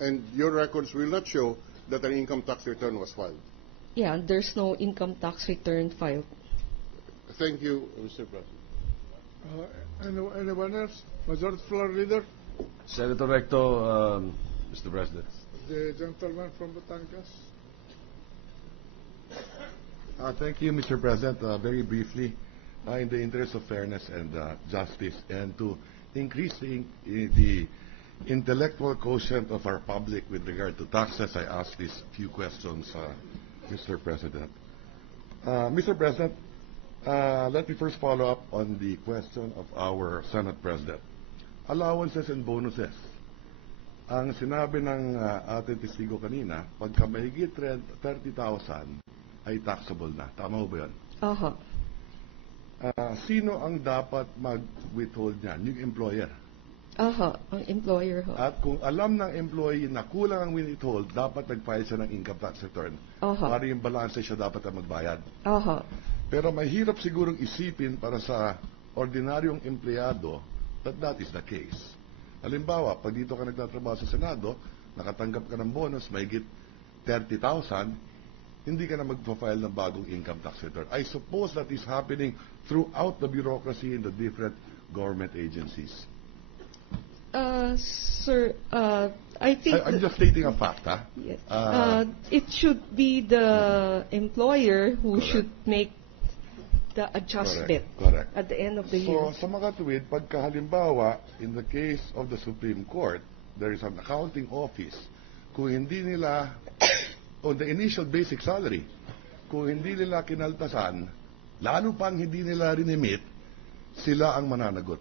And your records will not show that an income tax return was filed. Yeah, there's no income tax return filed. Thank you, Mr. President. Anyone else? Majority Floor Leader, Senator Recto, Mr. President. the gentleman from Batangas. Thank you, Mr. President. Very briefly, in the interest of fairness and justice, and to increase the intellectual quotient of our public with regard to taxes, I ask these few questions, Mr. President. Mr. President, let me first follow up on the question of our Senate President. Allowances and bonuses. Ang sinabi ng ating testigo kanina, pagka mahigit 30,000 ay taxable na. Tama ho ba yun? Aha. Sino ang dapat mag-withhold niyan? Yung employer. Aha, ang employer ho. At kung alam ng employee na kulang ang withhold, dapat nag-file siya ng income tax return. Aha. Para yung balance siya dapat ang magbayad. Aha. Pero mahirap sigurong isipin para sa ordinaryong empleyado that is the case. Halimbawa, pag dito ka nagtatrabaho sa Senado, nakatanggap ka ng bonus, mahigit 30,000, hindi ka na mag-file ng bagong income tax return. I suppose that is happening throughout the bureaucracy in the different government agencies. Sir, I think... I'm just stating a fact, ha? Yes. It should be the employer who Correct. should make the adjustment Correct. at the end of the year. So, sa mga tuwid, pagka halimbawa, in the case of the Supreme Court, there is an accounting office. Kung hindi nila, on the initial basic salary, kung hindi nila kinaltasan, lalo pang hindi nila rinimit, sila ang mananagot.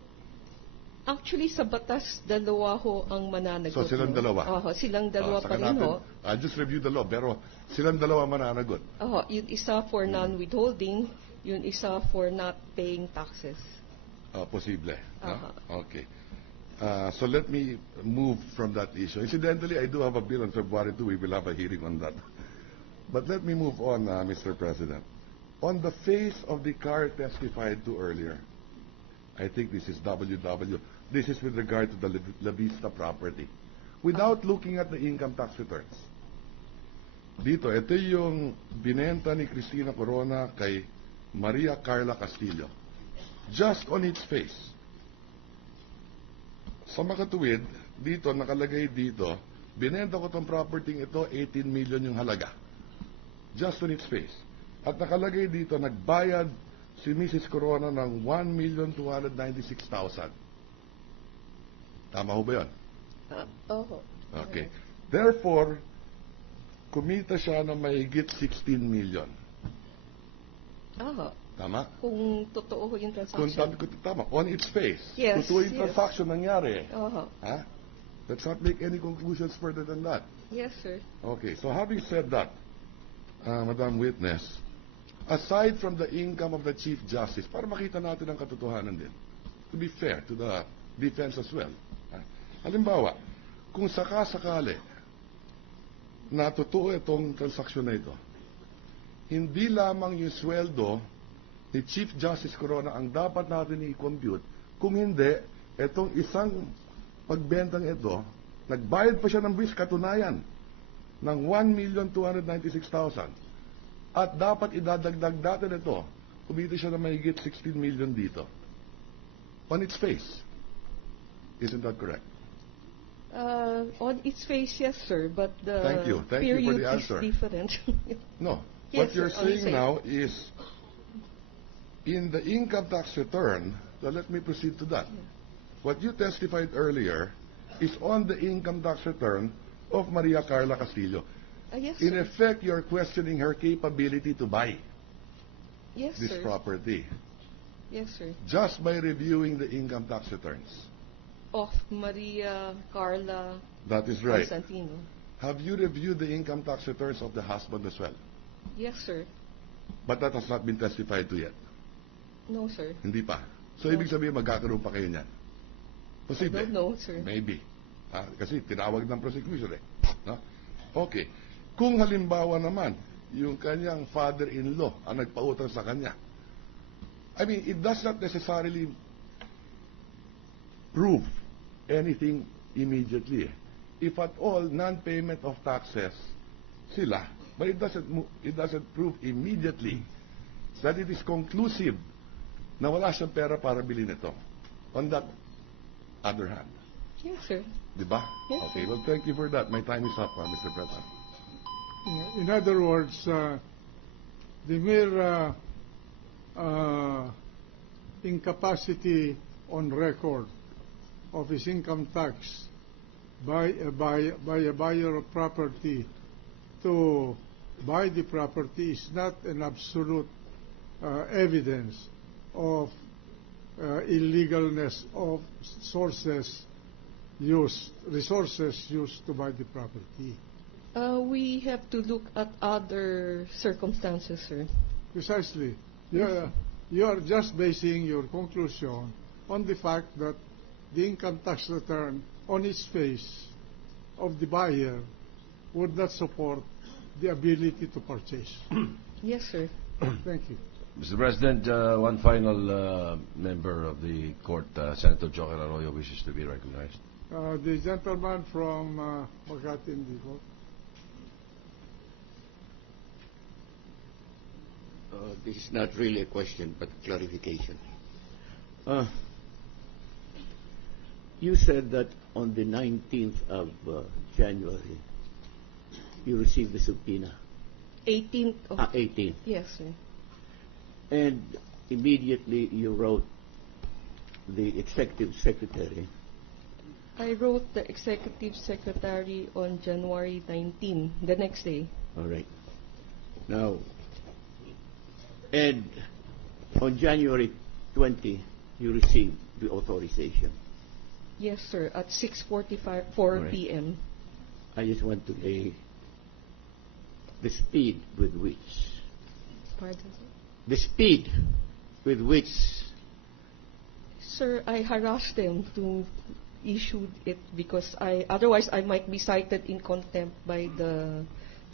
Actually, sa batas, dalawa ho ang mananagot. So, silang no? dalawa? Oho, silang dalawa Saka pa rin ho. I just review the law, pero silang dalawa mananagot. Oho, yung isa for non-withholding, yung isa for not paying taxes. Posible. Aha. Okay. So let me move from that issue. Incidentally, I do have a bill on February 2. We will have a hearing on that. But let me move on, Mr. President. On the face of the car testified to earlier, I think this is WW. This is with regard to the La Vista property. Without looking at the income tax returns. Dito, ito yung binenta ni Cristina Corona kay Maria Carla Castillo. Just on its face. Sa makatuwid, dito, nakalagay dito, binenta ko tong property ito, 18 million yung halaga. Just on its face. At nakalagay dito, nagbayad si Mrs. Corona ng 1,296,000. Tama ho ba yun? Oho. Okay. Therefore, kumita siya ng mahigit 16 million. Oho. Tama? Kung totoo ho yung Kung transaction. tama, on its face. Yes, Totoo yung yes. transaction nangyari. Oho. Ha? Let's not make any conclusions further than that. Yes, sir. Okay, so having said that, Madam Witness, aside from the income of the Chief Justice, para makita natin ang katotohanan din, to be fair to the defense as well. Halimbawa, kung sakasakali na totoo itong transaksyon na ito, hindi lamang yung sweldo ni Chief Justice Corona ang dapat natin i-compute, kung hindi, itong isang pagbentang ito, nagbayad pa siya ng buwis katunayan ng 1,296,000 at dapat idadagdag natin ito, kumita siya na mahigit 16 million dito. On its face. Isn't that correct? On its face, yes, sir, but the Thank you for period the answer. is different. No. Yes, What you're sir, on its saying face. now is, in the income tax return, so let me proceed to that. What you testified earlier is on the income tax return of Maria Carla Castillo. Yes, In sir. effect, you're questioning her capability to buy Yes, this sir. property Yes, sir. just by reviewing the income tax returns. Of Maria Carla That is right. Constantino. Have you reviewed the income tax returns of the husband as well? Yes, sir. But that has not been testified to yet. No, sir. Hindi pa. So, No. ibig sabihin, magkakaroon pa kayo niyan. I Posible. don't know, sir. Maybe. Kasi tinawag ng prosecution eh. No? Okay. Kung halimbawa naman, yung kanyang father-in-law ang nagpautang sa kanya, I mean, it does not necessarily prove anything immediately. If at all, non-payment of taxes, sila. But it doesn't prove immediately that it is conclusive na wala siyang pera para bilhin ito. On that other hand. Yes, sir. Diba? Yes, Okay, sir. well, thank you for that. My time is up, Mr. President. In other words, the mere incapacity on record of his income tax by a buyer of property to buy the property is not an absolute evidence of illegalness of resources used to buy the property. We have to look at other circumstances, sir. Precisely. You are just basing your conclusion on the fact that the income tax return on its face of the buyer would not support the ability to purchase. Yes, sir. Thank you. Mr. President, one final member of the court, Senator Joker Arroyo, wishes to be recognized. The gentleman from Makati Indigo. This is not really a question, but clarification. You said that on the 19th of January, you received the subpoena. 18th of... 18th. Yes, sir. And immediately you wrote the executive secretary. I wrote the executive secretary on January 19, the next day. All right. Now, and on January 20, you received the authorization. Yes, sir, at 6:44 Right. p.m. I just want to lay the speed with which, Pardon, sir? the speed with which, Sir, I harassed them to issue it because otherwise I might be cited in contempt by the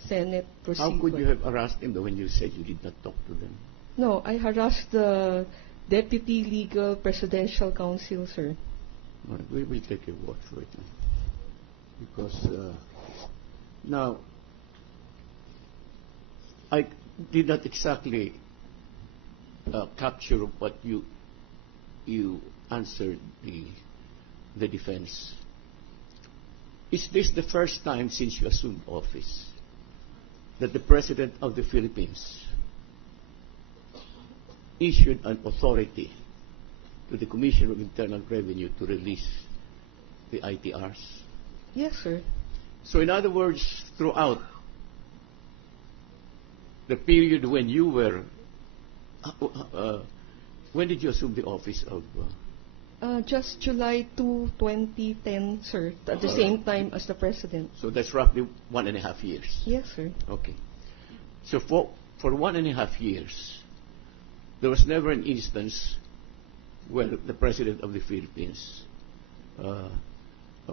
Senate procedure. how could you have harassed them when you said you did not talk to them? No, I harassed the Deputy Legal Presidential Counsel, sir. All right, we will take your word for it. Because now, I did not exactly capture what you answered the defense. Is this the first time since you assumed office that the President of the Philippines issued an authority to the Commission of Internal Revenue to release the ITRs? Yes, sir. So in other words, throughout the period when you were, when did you assume the office of? Just July 2, 2010, sir, at the same time as the President. So that's roughly 1.5 years. Yes, sir. Okay. So for 1.5 years, there was never an instance where the President of the Philippines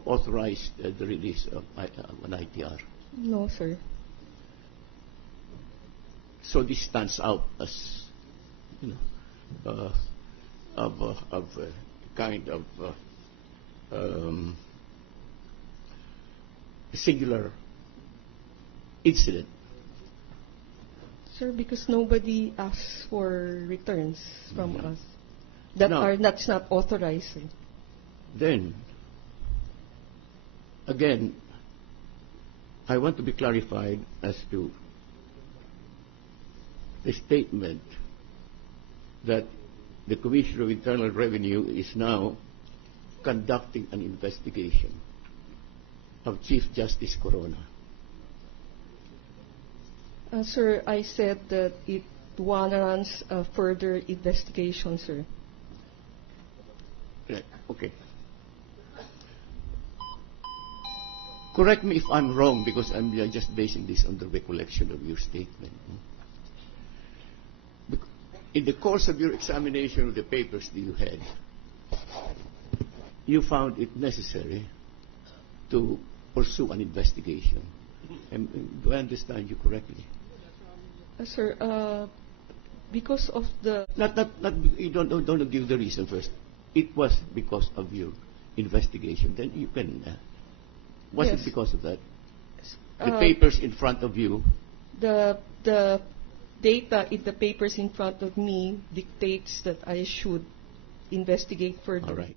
authorized the release of an ITR. No, sir. So this stands out as, you know, of a kind of singular incident. Sir, because nobody asks for returns from Yeah. us No. that's not authorized, sir. Then, again, I want to be clarified as to the statement that the Commissioner of Internal Revenue is now conducting an investigation of Chief Justice Corona. Sir, I said that it warrants a further investigation, sir. Right, okay. Correct me if I'm wrong, because I'm just basing this on the recollection of your statement. In the course of your examination of the papers that you had, you found it necessary to pursue an investigation. Do I understand you correctly? Sir, because of the... You don't give the reason first. It was because of your investigation. Then you can... was Yes. it because of that? The papers in front of you... The data in the papers in front of me dictates that I should investigate further. All right.